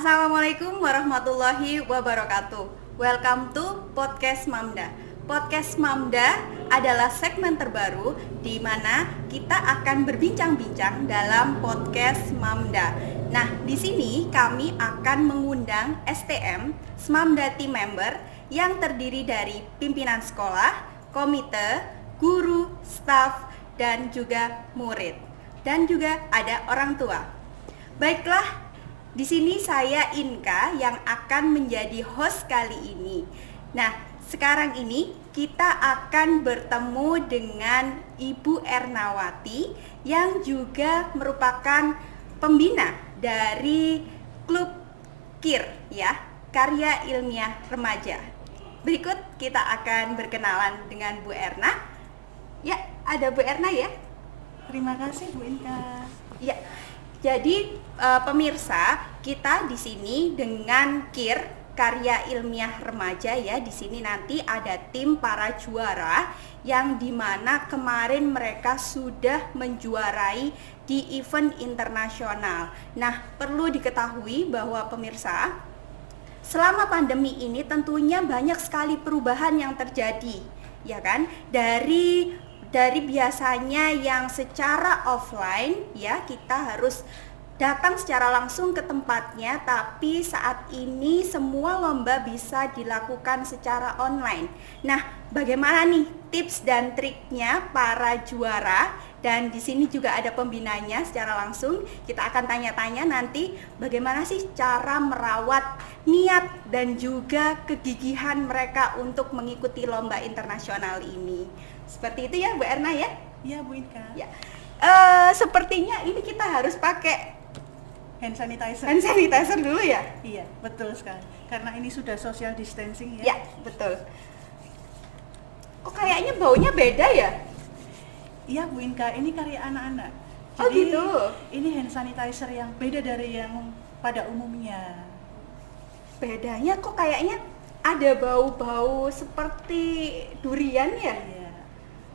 Assalamualaikum warahmatullahi wabarakatuh. Welcome to Podcast Mamda. Podcast Mamda adalah segmen terbaru di mana kita akan berbincang-bincang dalam Podcast Mamda. Nah, di sini kami akan mengundang STM, Smamda Team Member yang terdiri dari pimpinan sekolah, komite, guru, staf, dan juga murid. Dan juga ada orang tua. Baiklah, di sini saya Inka yang akan menjadi host kali ini. Nah, sekarang ini kita akan bertemu dengan Ibu Ernawati yang juga merupakan pembina dari klub KIR ya, Karya Ilmiah Remaja. Berikut kita akan berkenalan dengan Bu Erna. Ya, ada Bu Erna ya. Terima kasih Bu Inka. Ya. Jadi pemirsa, kita di sini dengan KIR Karya Ilmiah Remaja ya. Di sini nanti ada tim para juara yang dimana kemarin mereka sudah menjuarai di event internasional. Nah, perlu diketahui bahwa pemirsa, selama pandemi ini tentunya banyak sekali perubahan yang terjadi, ya kan? Dari biasanya yang secara offline ya, kita harus datang secara langsung ke tempatnya, tapi saat ini semua lomba bisa dilakukan secara online. Nah, bagaimana nih tips dan triknya para juara? Dan di sini juga ada pembinanya secara langsung. Kita akan tanya-tanya nanti bagaimana sih cara merawat niat dan juga kegigihan mereka untuk mengikuti lomba internasional ini. Seperti itu ya Bu Erna ya? Iya Bu Inka. Ya. Sepertinya ini kita harus pakai Hand hand sanitizer dulu ya? Iya, betul sekali. Karena ini sudah social distancing ya. Ya, betul. Oh, kayaknya baunya beda ya? Iya Bu Inka, ini karya anak-anak. Oh, Jadi gitu. ini hand sanitizer yang beda dari yang pada umumnya. Bedanya kok kayaknya ada bau-bau seperti durian ya? Iya.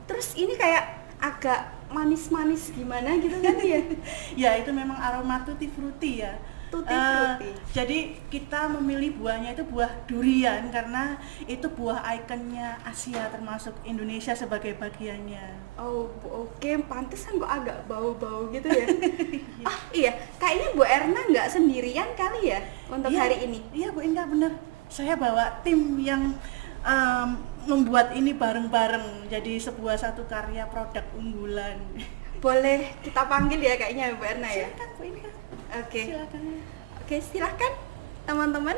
Terus ini kayak agak manis-manis gimana gitu kan ya? Ya, itu memang aroma tutti frutti ya. Tutti frutti. Jadi kita memilih buahnya itu buah durian karena itu buah ikonnya Asia, termasuk Indonesia sebagai bagiannya. Oh, oke, pantesan kok agak bau-bau gitu ya. Oh iya, kayaknya Bu Erna nggak sendirian kali ya untuk Iya, hari ini. Iya Bu Inka, bener. Saya bawa tim yang membuat ini bareng-bareng jadi satu karya produk unggulan. Boleh kita panggil ya kayaknya Bu Erna ya. Silakan Bu Inka. Oke. Silakan. Oke, silahkan teman-teman.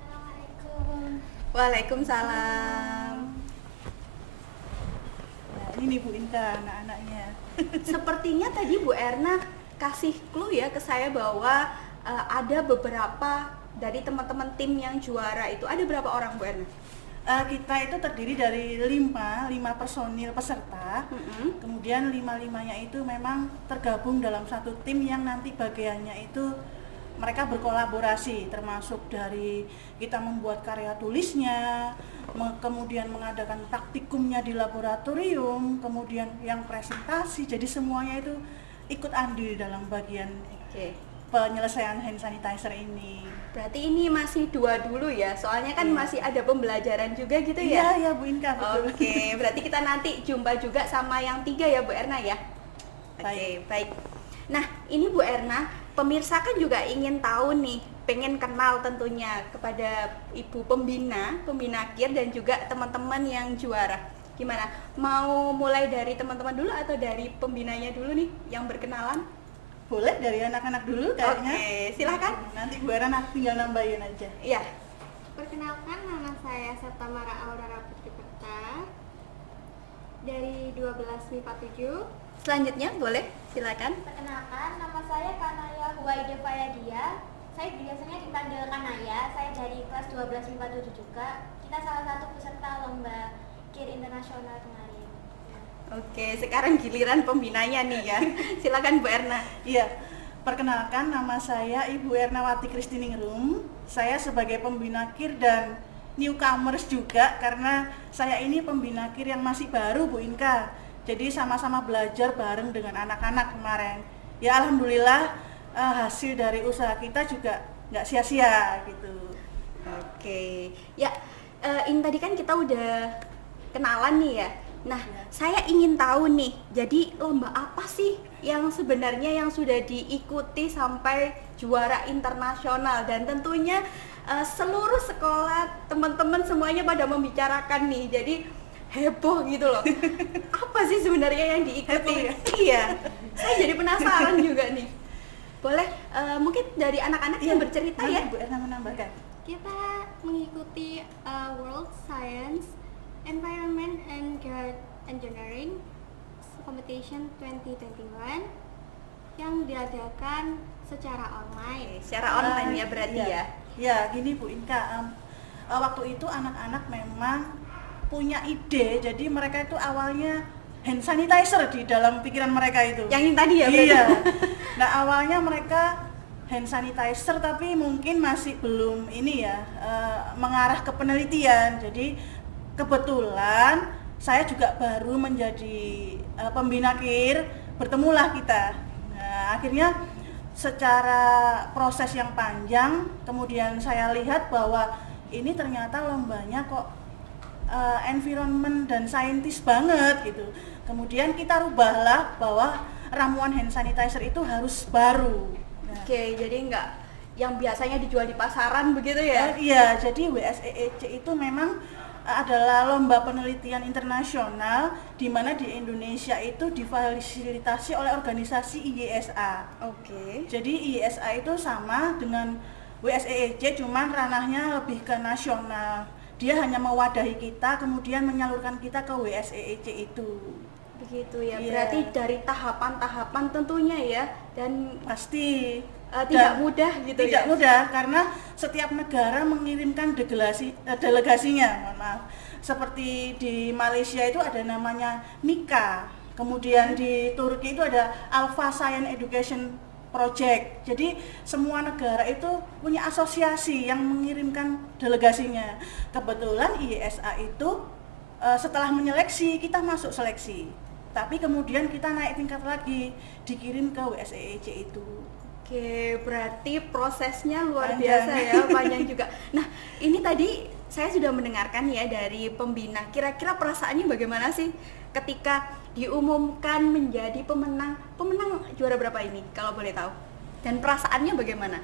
Assalamualaikum. Waalaikumsalam. Nah, ini Bu Inka anak-anaknya. Sepertinya tadi Bu Erna kasih clue ya ke saya bahwa ada beberapa dari teman-teman tim yang juara itu. Ada berapa orang Bu Erna? Kita itu terdiri dari lima personil peserta. Kemudian lima-limanya itu memang tergabung dalam satu tim yang nanti bagiannya itu mereka berkolaborasi, termasuk dari kita membuat karya tulisnya, kemudian mengadakan praktikumnya di laboratorium, kemudian yang presentasi. Jadi semuanya itu ikut andil dalam bagian penyelesaian hand sanitizer ini. Berarti ini masih 2 dulu ya, soalnya kan masih ada pembelajaran juga gitu ya? Iya Bu Inka, betul. Oke, berarti kita nanti jumpa juga sama yang 3 ya Bu Erna ya? Oke, baik. Nah, ini Bu Erna, pemirsa kan juga ingin tahu nih, pengen kenal tentunya kepada Ibu pembina KIR dan juga teman-teman yang juara. Gimana? Mau mulai dari teman-teman dulu atau dari pembinanya dulu nih yang berkenalan? Boleh dari anak-anak dulu kayaknya. Oke, silakan. Nanti Bu Era tinggal nambahin aja. Iya. Perkenalkan, nama saya Septamara Aurora Putri Perta dari 12 MIPA 7. Selanjutnya boleh, silakan. Perkenalkan, nama saya Kanaya Huwaide Fayadia. Saya biasanya dipanggil Kanaya. Saya dari kelas 12 MIPA 7 juga. Kita salah satu peserta lomba KIR internasional kemarin. Oke, sekarang giliran pembinanya nih ya. Silakan Bu Erna. Iya, perkenalkan nama saya Ibu Ernawati Kristiningrum. Saya sebagai pembina KIR dan newcomers juga karena saya ini pembina KIR yang masih baru Bu Inka. Jadi sama-sama belajar bareng dengan anak-anak kemarin. Ya alhamdulillah hasil dari usaha kita juga nggak sia-sia gitu. Oke, ya ini tadi kan kita udah kenalan nih ya. Nah, saya ingin tahu nih, jadi lomba apa sih yang sebenarnya yang sudah diikuti sampai juara internasional, dan tentunya seluruh sekolah teman-teman semuanya pada membicarakan nih, jadi heboh gitu loh. Apa sih sebenarnya yang diikuti? Heboh ya? Iya, saya jadi penasaran juga nih. Boleh mungkin dari anak-anak yang bercerita ya. Bu Erna menambahkan. Kita mengikuti World Science, Environment and Geoengineering Engineering Competition 2021 yang diadakan secara online. Secara online ya berarti Iya. ya. Ya, gini Bu Inka, waktu itu anak-anak memang punya ide, jadi mereka itu awalnya hand sanitizer di dalam pikiran mereka itu. Yang ini tadi ya berarti. Iya. Nah, awalnya mereka hand sanitizer tapi mungkin masih belum ini ya, mengarah ke penelitian. Jadi kebetulan saya juga baru menjadi pembina KIR, bertemulah kita. Nah, akhirnya secara proses yang panjang, kemudian saya lihat bahwa ini ternyata lombanya kok environment dan saintis banget gitu. Kemudian kita rubahlah bahwa ramuan hand sanitizer itu harus baru. Nah, Oke, jadi enggak yang biasanya dijual di pasaran begitu ya? iya, jadi WSEEC itu memang adalah lomba penelitian internasional di mana di Indonesia itu difasilitasi oleh organisasi IESA. Oke. Jadi IESA itu sama dengan WSEEC, cuman ranahnya lebih ke nasional. Dia hanya mewadahi kita, kemudian menyalurkan kita ke WSEEC itu. Begitu ya. Iya. Berarti dari tahapan-tahapan tentunya ya, dan Pasti tidak mudah gitu tidak ya. mudah karena setiap negara mengirimkan delegasinya, mohon maaf. Seperti di Malaysia itu ada namanya MIKA, kemudian di Turki itu ada Alpha Science Education Project. Jadi semua negara itu punya asosiasi yang mengirimkan delegasinya. Kebetulan IESA itu setelah menyeleksi kita masuk seleksi, tapi kemudian kita naik tingkat lagi, dikirim ke WSEEC itu. Oke, berarti prosesnya luar Panjang. biasa ya, panjang juga. Nah, ini tadi saya sudah mendengarkan ya dari pembina. Kira-kira perasaannya bagaimana sih ketika diumumkan menjadi pemenang juara berapa ini kalau boleh tahu? Dan perasaannya bagaimana?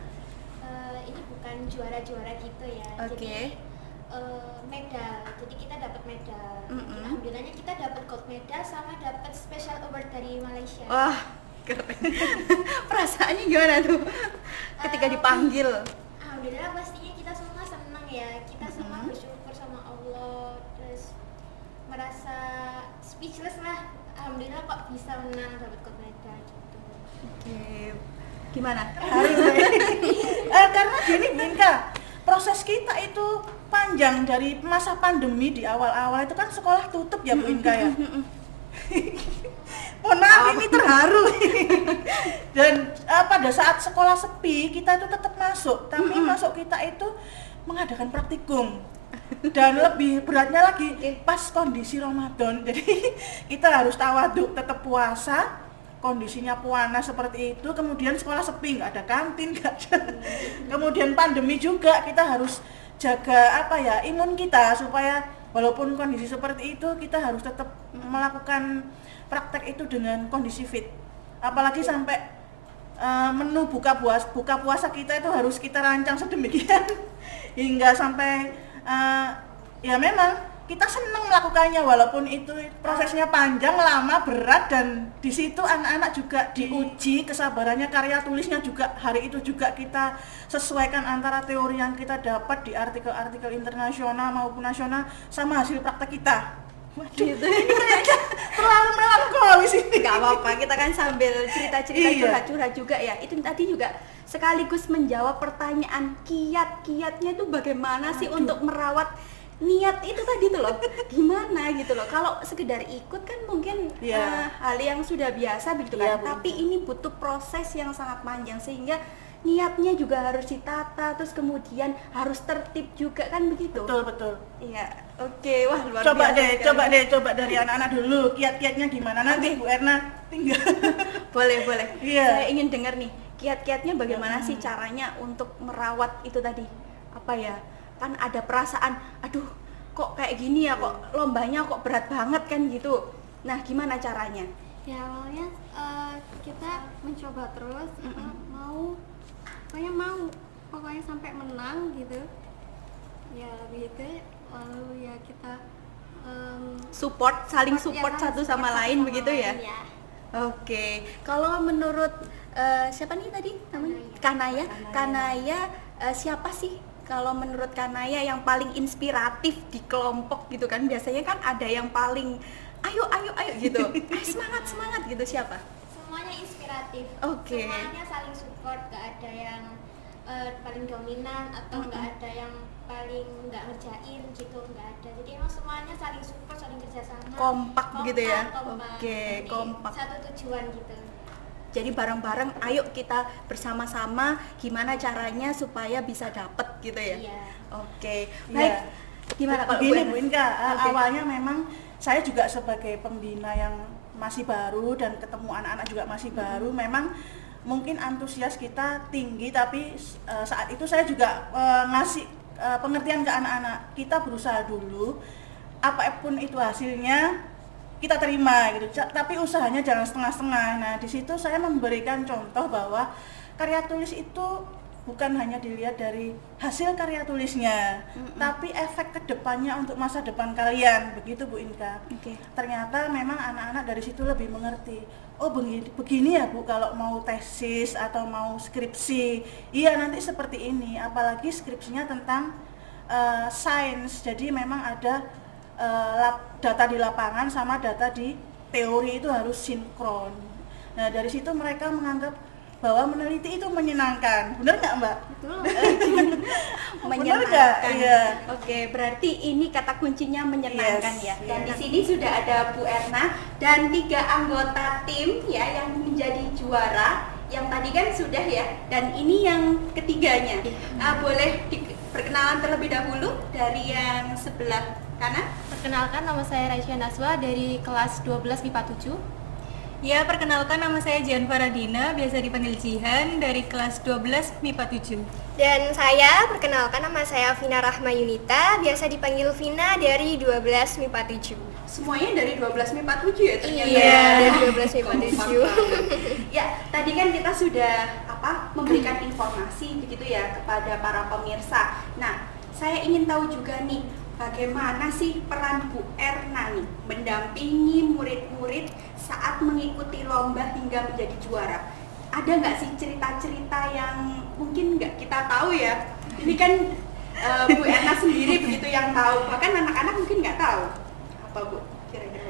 Ini bukan juara-juara gitu ya. Oke. Jadi medal. Jadi kita dapat medal. Mm-mm. Alhamdulillahnya kita dapat gold medal sama dapat special award dari Malaysia. Wah, keren. Perasaannya gimana tuh ketika dipanggil? Alhamdulillah pastinya kita semua senang ya. Kita semua bersyukur sama Allah, terus merasa speechless lah. Alhamdulillah kok bisa menang dapat gold medal gitu. Oke. Gimana? Karena gini Binka, proses kita itu panjang. Dari masa pandemi di awal-awal itu kan sekolah tutup ya Bu Inka ya. Mohon maaf ini terharu. Dan pada saat sekolah sepi kita itu tetap masuk, tapi masuk kita itu mengadakan praktikum. Dan lebih beratnya lagi pas kondisi Ramadan. Jadi kita harus tawaduk, tetap puasa, kondisinya puana seperti itu, kemudian sekolah sepi, nggak ada kantin, nggak ada. Kemudian pandemi juga, kita harus jaga imun kita supaya walaupun kondisi seperti itu kita harus tetap melakukan praktek itu dengan kondisi fit. Apalagi sampai menu buka puasa kita itu harus kita rancang sedemikian hingga sampai ya memang kita senang melakukannya walaupun itu prosesnya panjang, lama, berat, dan di situ anak-anak juga diuji kesabarannya, karya tulisnya juga hari itu juga kita sesuaikan antara teori yang kita dapat di artikel-artikel internasional maupun nasional sama hasil praktek kita. Waduh, Gitu. ini kayaknya terlalu melankolis ini. Gak apa-apa, kita kan sambil cerita-cerita Iya. curhat-curhat juga ya. Itu tadi juga sekaligus menjawab pertanyaan kiat-kiatnya itu bagaimana sih untuk merawat niat itu tadi tuh loh. Gimana gitu loh. Kalau sekedar ikut kan mungkin Iya. hal yang sudah biasa begitu Iya, kan. Bu. Tapi ini butuh proses yang sangat panjang sehingga niatnya juga harus ditata, terus kemudian harus tertib juga kan begitu. Betul. Iya. Oke, wah luar Coba biasa sekali. coba dari anak-anak dulu kiat-kiatnya gimana, nanti Bu Erna tinggal. Boleh. Iya. Saya ingin dengar nih, kiat-kiatnya bagaimana sih caranya untuk merawat itu tadi? Apa ya? Kan ada perasaan, aduh kok kayak gini ya, kok lombanya kok berat banget kan gitu. Nah, gimana caranya? Ya awalnya kita mencoba terus, pokoknya sampai menang gitu. Ya begitu, lalu ya kita saling support ya, satu sama lain begitu ya? lain, ya. Oke, kalau menurut siapa nih tadi namanya? Kanaya. Kanaya siapa sih kalau menurut Kanaya yang paling inspiratif di kelompok gitu kan? Biasanya kan ada yang paling ayo gitu, semangat gitu, siapa? Semuanya inspiratif. Oke. Semuanya saling support, gak ada yang paling dominan atau nggak ada yang paling nggak ngerjain gitu, nggak ada. Jadi emang semuanya saling support, saling kerjasama, Kompak gitu ya? kompak. Oke, Jadi, kompak. satu tujuan gitu. Jadi bareng-bareng, ayo kita bersama-sama gimana caranya supaya bisa dapet gitu ya? Iya. Oke, Iya. baik. Gimana kalau Begini Bu Bu Erna? Inka, Oke. awalnya memang saya juga sebagai pembina yang masih baru dan ketemu anak-anak juga masih baru, memang mungkin antusias kita tinggi, tapi saat itu saya juga ngasih pengertian ke anak-anak, kita berusaha dulu, apapun itu hasilnya kita terima gitu, tapi usahanya jangan setengah-setengah. Nah di situ saya memberikan contoh bahwa karya tulis itu bukan hanya dilihat dari hasil karya tulisnya, tapi efek kedepannya untuk masa depan kalian, begitu Bu Inka. Oke. Ternyata memang anak-anak dari situ lebih mengerti. Oh begini ya Bu, kalau mau tesis atau mau skripsi, iya nanti seperti ini. Apalagi skripsinya tentang sains, jadi memang ada data di lapangan sama data di teori itu harus sinkron. Nah dari situ mereka menganggap bahwa meneliti itu menyenangkan, benar nggak Mbak? Betul. Menyenangkan. Iya. Oke, berarti ini kata kuncinya menyenangkan Yes, ya. Dan yes. di sini sudah ada Bu Erna dan 3 anggota tim ya yang menjadi juara. Yang tadi kan sudah ya. Dan ini yang ketiganya. Boleh diperkenalan terlebih dahulu dari yang sebelah kanan. Perkenalkan, nama saya Raisya Naswa dari kelas 12 MIPA 7. Ya, perkenalkan nama saya Jihan Faradina, biasa dipanggil Jihan, dari kelas 12 MIPA 7. Dan saya, perkenalkan nama saya Vina Rahma Yunita, biasa dipanggil Vina dari 12 MIPA 7. Semuanya dari 12 MIPA 7 ya ternyata. Iya, dari 12 MIPA Kompak 7. banget. Ya, tadi kan kita sudah memberikan informasi begitu ya kepada para pemirsa. Nah, saya ingin tahu juga nih, bagaimana sih peran Bu Erna nih mendampingi murid-murid saat mengikuti lomba hingga menjadi juara? Ada nggak sih cerita-cerita yang mungkin nggak kita tahu ya? Ini kan Bu Erna sendiri begitu yang tahu, bahkan anak-anak mungkin nggak tahu. Apa Bu? Kira-kira?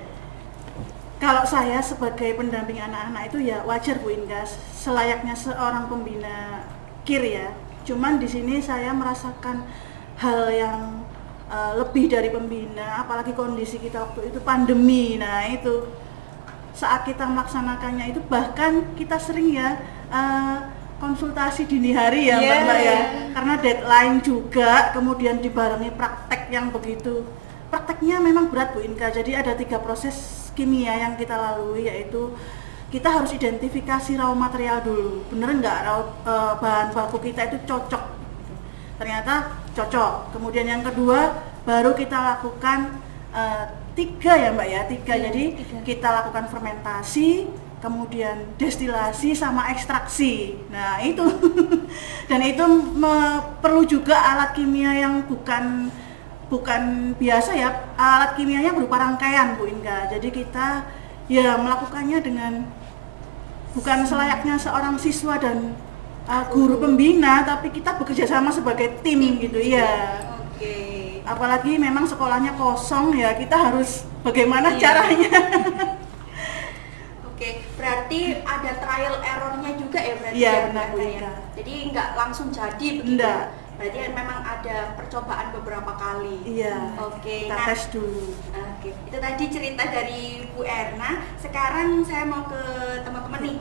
Kalau saya sebagai pendamping anak-anak itu ya wajar Bu Inka, selayaknya seorang pembina KIR ya. Cuman di sini saya merasakan hal yang lebih dari pembina, apalagi kondisi kita waktu itu pandemi. Nah itu saat kita melaksanakannya itu bahkan kita sering ya konsultasi dini hari ya Mbak ya, karena deadline juga, kemudian dibarengi praktek yang begitu. Prakteknya memang berat Bu Inka, jadi ada 3 proses kimia yang kita lalui, yaitu kita harus identifikasi raw material dulu, bener nggak bahan baku kita itu cocok. Ternyata cocok. Kemudian yang kedua baru kita lakukan 3 ya Mbak ya, 3. Jadi kita lakukan fermentasi, kemudian destilasi sama ekstraksi. Nah itu dan itu perlu juga alat kimia yang bukan biasa ya, alat kimianya berupa rangkaian Bu Inga. Jadi kita ya melakukannya dengan bukan selayaknya seorang siswa dan guru pembina, tapi kita bekerja sama sebagai tim gitu ya. Oke. Apalagi memang sekolahnya kosong ya, kita harus bagaimana caranya. Oke, berarti ada trial errornya juga ya berarti Iya, ya, benar, Bu Bu ya? Ika. Jadi nggak langsung jadi begitu. Enggak. Berarti memang ada percobaan beberapa kali. Iya. Oke. Kita tes dulu. Oke, itu tadi cerita dari Bu Erna. Sekarang saya mau ke teman-teman nih.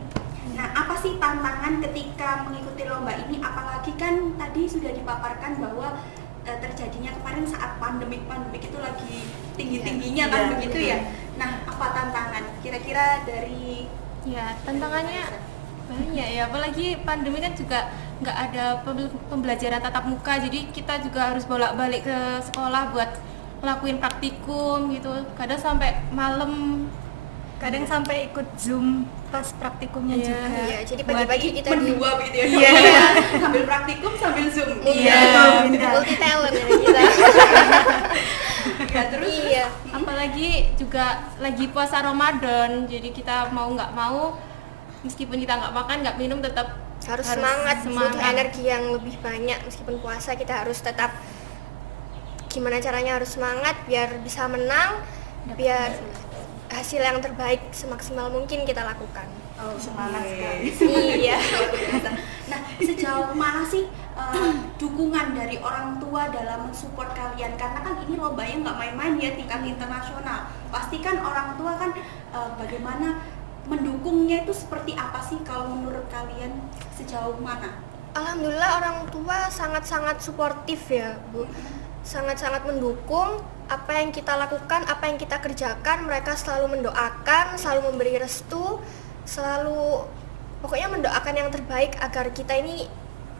Nah, apa sih tantangan ketika mengikuti lomba ini? Apalagi kan tadi sudah dipaparkan bahwa terjadinya kemarin saat pandemik itu lagi tinggi-tingginya kan Iya, begitu betul. ya. Nah, apa tantangan? Kira-kira dari Ya, tantangannya Banyak ya, apalagi pandemi kan juga nggak ada pembelajaran tatap muka, jadi kita juga harus bolak-balik ke sekolah buat ngelakuin praktikum gitu. Kadang sampai malam, Kadang sampai ikut Zoom pas praktikumnya Iya. juga. Iya, jadi pagi-pagi kita Mendua begitu ya. Iya. Sambil praktikum sambil Zoom. Iya, multi talent ya kita. Ya, terus Iya. apalagi juga lagi puasa Ramadan, jadi kita mau nggak mau meskipun kita nggak makan nggak minum tetap Harus semangat, butuh energi yang lebih banyak. Meskipun puasa kita harus tetap gimana caranya harus semangat biar bisa menang, biar hasil yang terbaik semaksimal mungkin kita lakukan. Oh, semangat sekali. Iya. Nah, sejauh mana sih dukungan dari orang tua dalam mensupport kalian? Karena kan ini lombanya nggak main-main ya, tingkat internasional. Pasti kan orang tua kan bagaimana mendukungnya itu seperti apa sih kalau menurut kalian, sejauh mana? Alhamdulillah orang tua sangat-sangat suportif ya, Bu. Sangat-sangat mendukung apa yang kita lakukan, apa yang kita kerjakan. Mereka selalu mendoakan, selalu memberi restu, selalu pokoknya mendoakan yang terbaik agar kita ini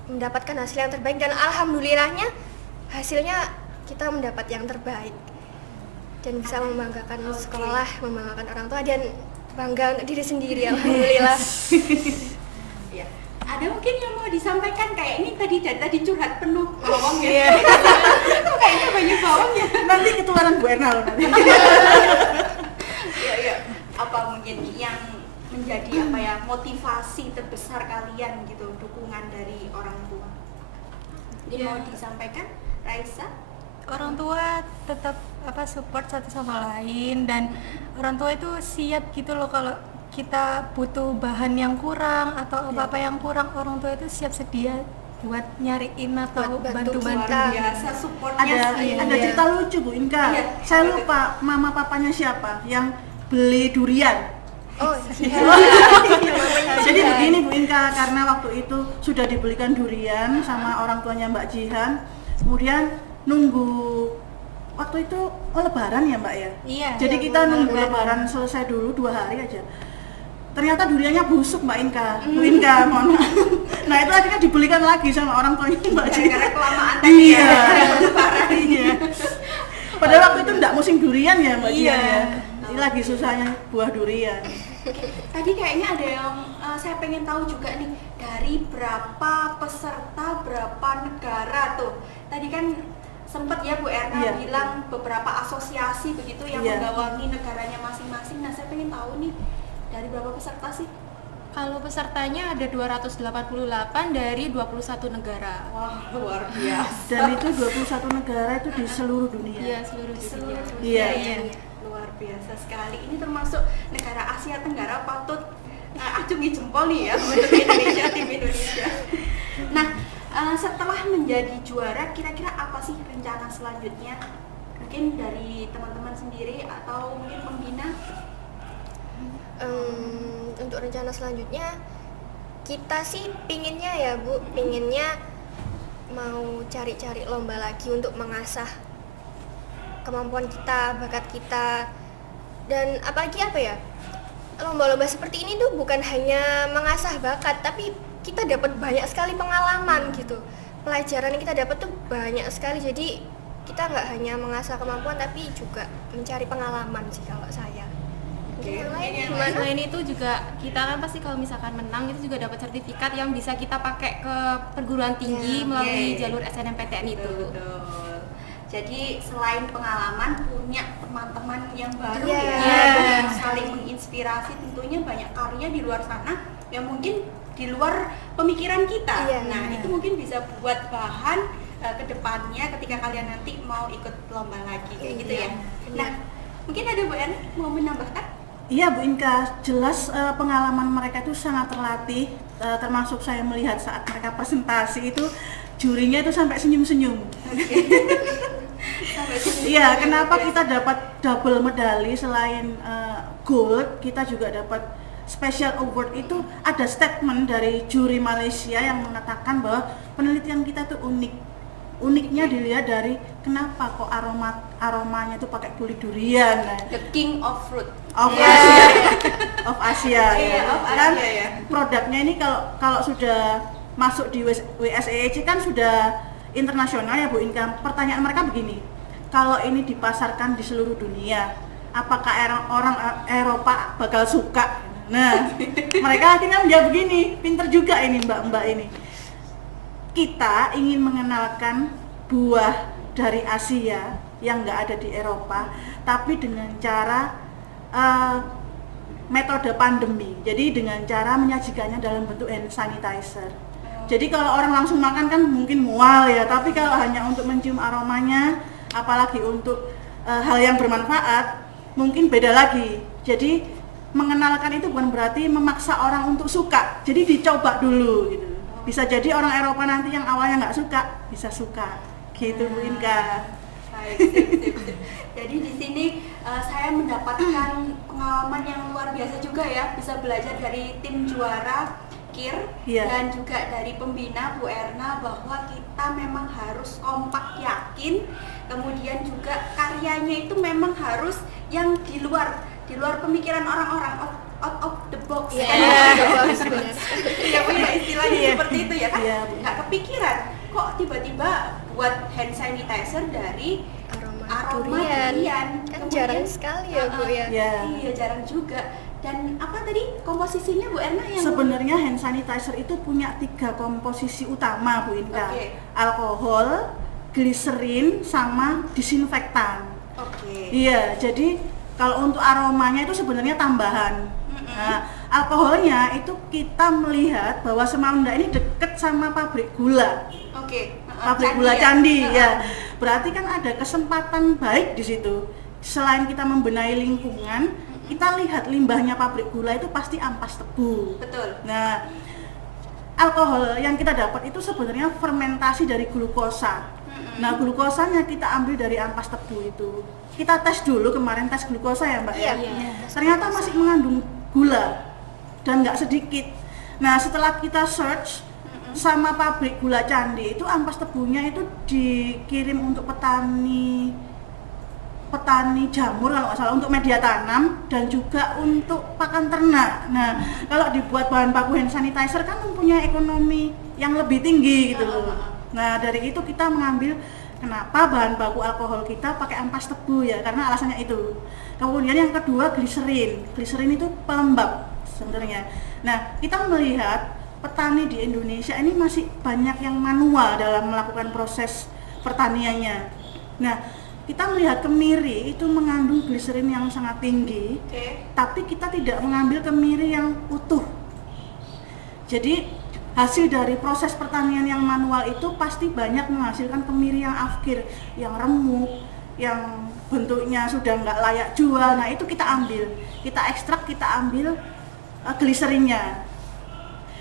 mendapatkan hasil yang terbaik, dan alhamdulillahnya hasilnya kita mendapat yang terbaik dan bisa membanggakan sekolah, membanggakan orang tua, dan bangga untuk diri sendiri. Alhamdulillah. Ya. Ada mungkin yang mau disampaikan, kayak ini tadi curhat penuh bawang ya. Kok kayaknya banyak bawang ya. Nanti ketularan Bu Erna loh nanti. Ya. Apa mungkin yang menjadi apa ya motivasi terbesar kalian gitu, dukungan dari orang tua? Jadi mau disampaikan, Raisa? Orang tua tetap support satu sama lain, dan orang tua itu siap gitu loh kalau kita butuh bahan yang kurang atau apa-apa yang kurang, orang tua itu siap sedia buat nyariin atau Buat bantu bantu-bantu. kita. Biasa supportnya Ada cerita lucu Bu Inka. Iya. Saya lupa mama papanya siapa yang beli durian. Oh, Jadi begini Bu Inka, karena waktu itu sudah dibelikan durian sama orang tuanya Mbak Jihan, kemudian nunggu waktu itu Lebaran ya Mbak ya. Iya. Jadi kita nunggu Lebaran selesai dulu 2 hari aja. Ternyata duriannya busuk Mbak Inka. Bu Inka, mohon maaf. Nah itu akhirnya dibelikan lagi sama orang tuanya Mbak Jihan. karena kelamaan tadi ya. Iya. Padahal waktu itu enggak musim durian ya Mbak Jihan Iya. ya. Ini lagi susahnya buah durian. Tadi kayaknya ada yang saya pengen tahu juga nih, dari berapa peserta, berapa negara tuh. Tadi kan sempat ya Bu Erna Iya. bilang beberapa asosiasi begitu yang Iya. menggawangi negaranya masing-masing. Nah, saya pengen tahu nih, dari berapa peserta sih? Kalau pesertanya ada 288 dari 21 negara. Wah, luar biasa. Dan itu 21 negara itu di seluruh dunia. Iya, seluruh dunia. Iya. Luar biasa sekali. Ini termasuk negara Asia Tenggara, patut acungi jempol nih ya untuk Indonesia, tim Indonesia. Nah, setelah menjadi juara, kira-kira apa sih rencana selanjutnya? Mungkin dari teman-teman sendiri atau mungkin pembina? Untuk rencana selanjutnya kita sih pinginnya ya Bu, pinginnya mau cari-cari lomba lagi untuk mengasah kemampuan kita, bakat kita, dan apalagi apa ya, lomba-lomba seperti ini tuh bukan hanya mengasah bakat, tapi kita dapat banyak sekali pengalaman gitu. Pelajaran yang kita dapat tuh banyak sekali, jadi kita nggak hanya mengasah kemampuan tapi juga mencari pengalaman sih kalau saya. Yang lain gimana? Selain itu juga kita kan pasti kalau misalkan menang itu juga dapat sertifikat yang bisa kita pakai ke perguruan tinggi melalui jalur SNMPTN itu. Betul. Jadi selain pengalaman, punya teman-teman yang baru Iya. ya, yang saling menginspirasi. Tentunya banyak karya di luar sana yang mungkin di luar pemikiran kita. Iya. Nah, itu mungkin bisa buat bahan ke depannya ketika kalian nanti mau ikut lomba lagi kayak gitu ya. Nah, mungkin ada Bu En mau menambahkan? Iya Bu Inka, jelas pengalaman mereka itu sangat terlatih, termasuk saya melihat saat mereka presentasi itu jurinya itu sampai senyum-senyum. Iya, kenapa kita dapat double medali selain gold, kita juga dapat special award. Itu ada statement dari juri Malaysia yang mengatakan bahwa penelitian kita itu unik. Uniknya dilihat dari kenapa kok aromanya itu pakai kulit durian. Nah, The King of Fruit. of of Asia Iya, ya. of Kan Asia ya. produknya ini kalau sudah masuk di WSEEC kan sudah internasional ya Bu Inka. Pertanyaan mereka begini, kalau ini dipasarkan di seluruh dunia, apakah orang Eropa bakal suka? Nah, mereka akhirnya menjawab begini, pinter juga ini mbak-mbak ini. Kita ingin mengenalkan buah dari Asia yang nggak ada di Eropa, tapi dengan cara metode pandemi. Jadi dengan cara menyajikannya dalam bentuk hand sanitizer. Jadi kalau orang langsung makan kan mungkin mual ya, tapi kalau hanya untuk mencium aromanya, apalagi untuk hal yang bermanfaat, mungkin beda lagi. Jadi mengenalkan itu bukan berarti memaksa orang untuk suka. Jadi dicoba dulu gitu. Bisa jadi orang Eropa nanti yang awalnya nggak suka bisa suka. Gitu Bu Inka. Baik, sip. Jadi di sini saya mendapatkan pengalaman yang luar biasa juga ya, bisa belajar dari tim juara KIR dan juga dari pembina Bu Erna bahwa kita memang harus kompak, yakin, kemudian juga karyanya itu memang harus yang di luar pemikiran orang-orang, out of the box. Ya punya istilahnya seperti itu ya kan? Nggak kepikiran kok tiba-tiba buat hand sanitizer dari aroma durian. Kan jarang sekali ya Bu ya. Iya, jarang juga. Dan apa tadi komposisinya Bu Erna yang sebenarnya hand sanitizer itu punya 3 komposisi utama Bu Inka. Alkohol, gliserin, sama disinfektan. Iya, jadi kalau untuk aromanya itu sebenarnya tambahan. Nah, alkoholnya itu kita melihat bahwa Semanda ini dekat sama pabrik gula. Pabrik gula Candi ya. Berarti kan ada kesempatan baik di situ. Selain kita membenahi lingkungan, kita lihat limbahnya pabrik gula itu pasti ampas tebu. Betul. Nah, alkohol yang kita dapat itu sebenarnya fermentasi dari glukosa. Nah, glukosanya kita ambil dari ampas tebu itu. Kita tes dulu kemarin, tes glukosa ya Mbak ya. Ternyata masih mengandung gula dan nggak sedikit. Nah, setelah kita search sama pabrik gula Candi itu ampas tebunya itu dikirim untuk petani jamur kalau nggak salah, untuk media tanam dan juga untuk pakan ternak. Nah, kalau dibuat bahan baku hand sanitizer kan mempunyai ekonomi yang lebih tinggi gitu loh. Nah, dari itu kita mengambil kenapa bahan baku alkohol kita pakai ampas tebu ya, karena alasannya itu. Kemudian yang kedua gliserin. Gliserin itu pelembab sebenarnya. Nah, kita melihat petani di Indonesia ini masih banyak yang manual dalam melakukan proses pertaniannya. Nah, kita melihat kemiri itu mengandung gliserin yang sangat tinggi, tapi kita tidak mengambil kemiri yang utuh. Jadi hasil dari proses pertanian yang manual itu pasti banyak menghasilkan kemiri yang afkir, yang remuk, yang bentuknya sudah nggak layak jual. Nah, itu kita ambil, kita ekstrak, kita ambil gliserinnya.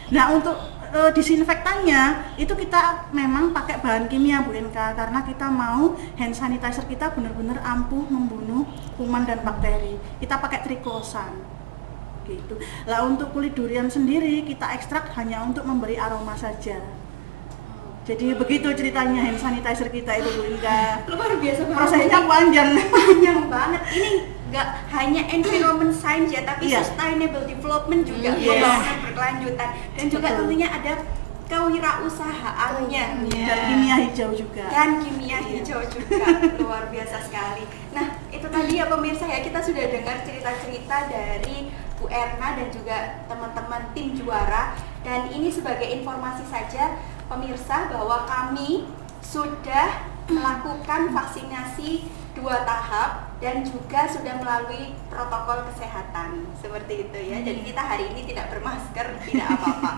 Nah, untuk disinfektannya itu kita memang pakai bahan kimia Bu Inka, karena kita mau hand sanitizer kita benar-benar ampuh membunuh kuman dan bakteri. Kita pakai triklosan gitu. Lah, untuk kulit durian sendiri kita ekstrak hanya untuk memberi aroma saja. Jadi begitu ceritanya hand sanitizer kita itu Bu Inka. Luar biasa banget. Prosesnya panjang banget. Ini nggak hanya environment science ya, tapi sustainable development juga, pembangunan berkelanjutan, dan juga tentunya ada kewirausahaannya dan kimia hijau juga. Luar biasa sekali. Nah, itu tadi ya pemirsa ya, kita sudah dengar cerita-cerita dari Bu Erna dan juga teman-teman tim juara, dan ini sebagai informasi saja pemirsa bahwa kami sudah melakukan vaksinasi 2 tahap dan juga sudah melalui protokol kesehatan seperti itu ya. Jadi kita hari ini tidak bermasker, tidak apa-apa.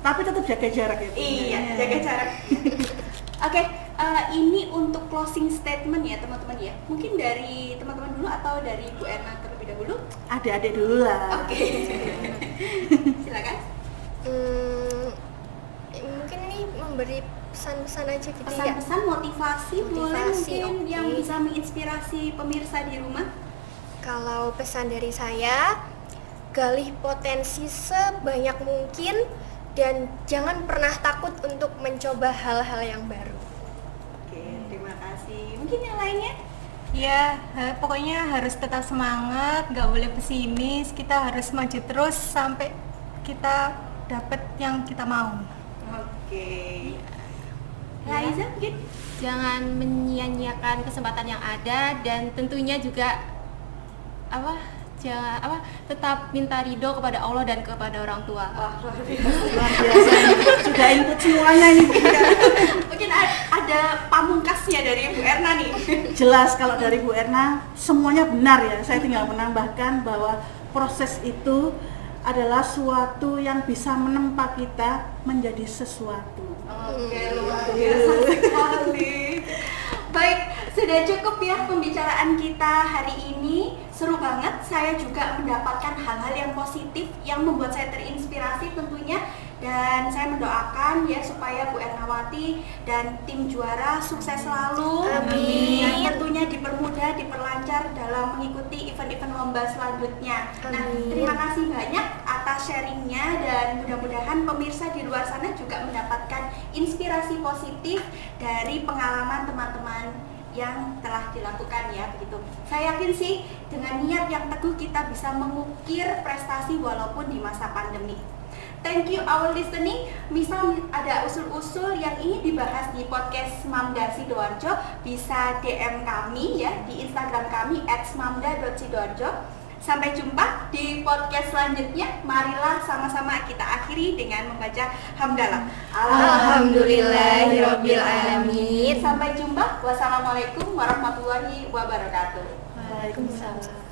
Tapi tetap jaga jarak ya. Iya, jaga jarak. Oke, ini untuk closing statement ya teman-teman ya. Mungkin dari teman-teman dulu atau dari Bu Erna terlebih dahulu? Adik-adik dulu lah. Oke. Silakan. Mungkin ini memberi pesan-pesan aja gitu ya. Pesan-pesan motivasi boleh mungkin yang bisa menginspirasi pemirsa di rumah. Kalau pesan dari saya, gali potensi sebanyak mungkin dan jangan pernah takut untuk mencoba hal-hal yang baru. Oke, terima kasih. Mungkin yang lainnya Ya, pokoknya harus tetap semangat, nggak boleh pesimis. Kita harus maju terus sampai kita dapat yang kita mau. Oke. Raiza mungkin? Jangan menyia-nyiakan kesempatan yang ada, dan tentunya juga tetap minta ridho kepada Allah dan kepada orang tua. Wah, luar Luar biasa. Sudah input semuanya ini. Mungkin ada pamungkasnya dari Bu Erna nih. Jelas kalau dari Bu Erna semuanya benar ya. Saya tinggal menambahkan bahwa proses itu adalah suatu yang bisa menempa kita menjadi sesuatu. Oke, luar biasa sekali. Baik, sudah cukup ya pembicaraan kita hari ini. Seru banget, saya juga mendapatkan hal-hal yang positif yang membuat saya terinspirasi tentunya. Dan saya mendoakan ya supaya Bu Ernawati dan tim juara sukses selalu. Amin. Dan tentunya dipermudah, diperlancar dalam mengikuti event-event lomba selanjutnya. Nah, Amin. terima kasih banyak atas sharingnya, dan mudah-mudahan pemirsa di luar sana juga mendapatkan inspirasi positif dari pengalaman teman-teman yang telah dilakukan ya, begitu. Saya yakin sih dengan niat yang teguh kita bisa mengukir prestasi walaupun di masa pandemi. Thank you our listening. Misal ada usul-usul yang ingin dibahas di podcast Mamda Sidoarjo, bisa DM kami ya di Instagram kami @mamda.sidoarjo. Sampai jumpa di podcast selanjutnya. Marilah sama-sama kita akhiri dengan membaca hamdalah. Alhamdulillahirabbil alamin. Sampai jumpa. Wassalamualaikum warahmatullahi wabarakatuh. Waalaikumsalam.